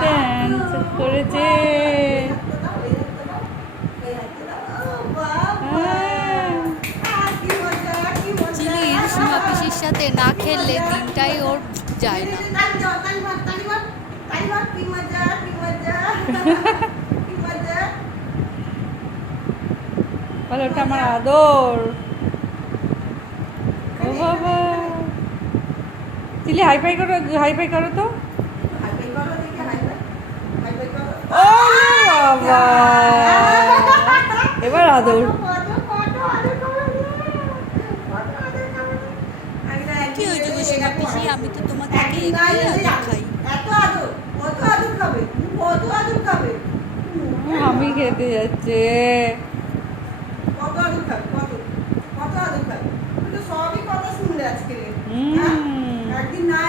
Dance করেছে। চিলির সীমা পিসির সাথে না খেললে দিনটাই ওর যায় না। বলো ওটা আমার আদর। ও বাবা, চিলি হাইফাই করো, হাইফাই করো তো। ও বাবা, এবার আদর। কি হয়েছে গো সীমা পিসি, আমি তো তোমার থেকে একটুই আদর খাই। আমি খেতে যাচ্ছে। সবই কথা শুনলে আজকে। হুম। একদিন না